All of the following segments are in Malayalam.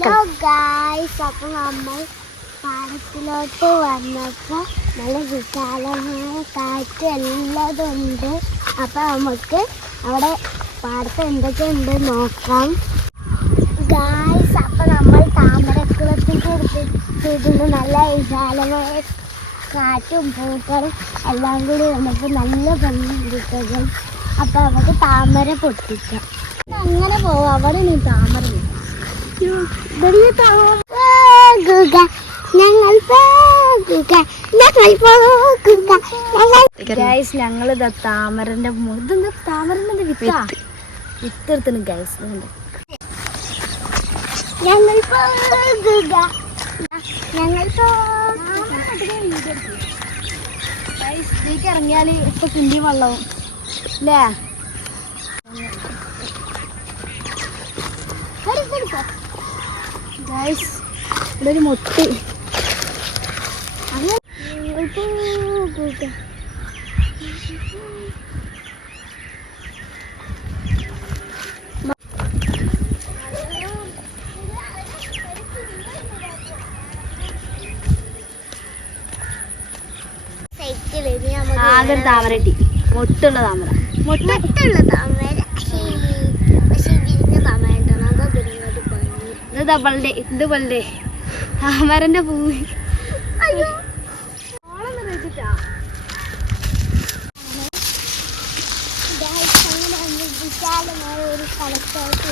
ഹലോ ഗായ്സ്, അപ്പോൾ നമ്മൾ പാടത്തിലോട്ട് വന്നപ്പോൾ നല്ല വിശാലമായ കാറ്റ് എല്ലാതുണ്ട്. അപ്പോൾ നമുക്ക് അവിടെ പാടത്ത് എന്തൊക്കെയുണ്ട് നോക്കാം ഗായ്സ്. അപ്പോൾ നമ്മൾ താമരക്കുളത്തിൻ്റെ അടുത്ത് നല്ല വിശാലമായ കാറ്റും പൂക്കളും എല്ലാം കൂടി നമുക്ക് നല്ല ഭംഗി കിട്ടും. അപ്പോൾ നമുക്ക് താമര പൊട്ടിക്കാം. അങ്ങനെ പോവാം. അവിടെ നീ താമര ഞങ്ങളിതാ താമരന്റെ ഇതെന്താ താമരന്റെ വിത്തെടുത്തിന് ഗൈസ്. ഇതിലേക്ക് ഇറങ്ങിയാൽ ഇപ്പൊ കിണ്ടി വെള്ളവും അല്ലേ? ഗൈസ് ഇവിടെ ഒരു മുട്ടി ആകെ താമര കിട്ടി. മുട്ടുള്ള താമര, മുട്ടുള്ള താമര. ഇത് പള്ളേ താമരന്റെ പൂവ്. വിശാലമായ ഒരു സ്ഥലത്തോട്ട്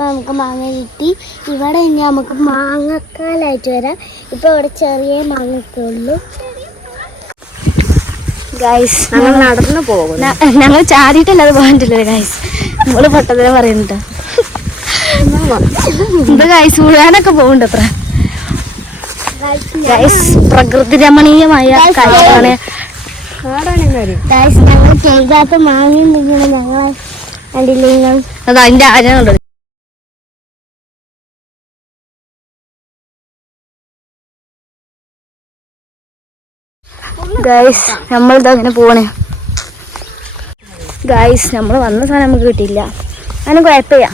നമുക്ക് മാങ്ങ കിട്ടി. ഇവിടെ ഇനി നമുക്ക് മാങ്ങക്കാലായിട്ട് വരാം. ഇപ്പൊ ഇവിടെ ചെറിയ മാങ്ങയൊക്കെ ഉള്ളൂ ഗൈസ്. ഞങ്ങൾ നടന്നു പോകും. ഞങ്ങൾ ചാടിയിട്ടല്ല അത് പോകാനില്ല ഗൈസ്. നമ്മള് പൊട്ടത്തിനെ പറയുന്നുണ്ട്. ഇത് ഗൈസ് മുഴുവനൊക്കെ പോകുന്നുണ്ട് അത്ര. ഗൈസ് പ്രകൃതി രമണീയമായ കാര്യമാണ് ഗൈസ്. ഞങ്ങൾ ചെയ്താത്ത മാങ്ങയുണ്ടെങ്കിൽ ഞങ്ങളെ കണ്ടില്ല. അത് അതിന്റെ ആരാണുള്ളത്. ഗൈസ് നമ്മളിത് അങ്ങനെ പോണേ ഗൈസ്. നമ്മൾ വന്ന സാധനം നമുക്ക് കിട്ടിയില്ല. അതിന് കുഴപ്പമില്ല,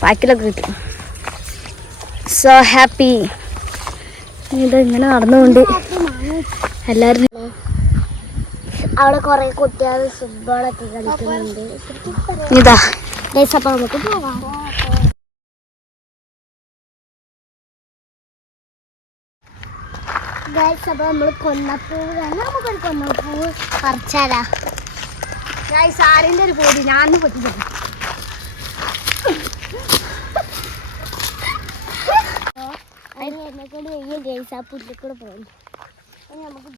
ബാക്കിലൊക്കെ കിട്ടും. So happy. ഇത് ഇങ്ങനെ നടന്നുകൊണ്ട് എല്ലാവരും അവിടെ കുറെ കുട്ടികൾ ഫുട്ബോളൊക്കെ കളിക്കുന്നുണ്ട്. ഇതാ ഗൈസ്, അപ്പോൾ നമുക്ക് പോവാം. ഗൈസ് അപ്പോൾ നമ്മൾ കൊന്നപ്പൂവ് നമുക്കൊരു കൊന്നപ്പൂവ് പറിച്ചാലാ ഗൈസ്. ആരിൻ്റെ ഒരു പോടി ഞാനും പൊട്ടിട്ടു. അതിന് എന്നെ കൊണ്ട് വലിയ ഗൈസ് ആ പുല്ലിൽ കൂടെ പോകുന്നു. നമുക്ക്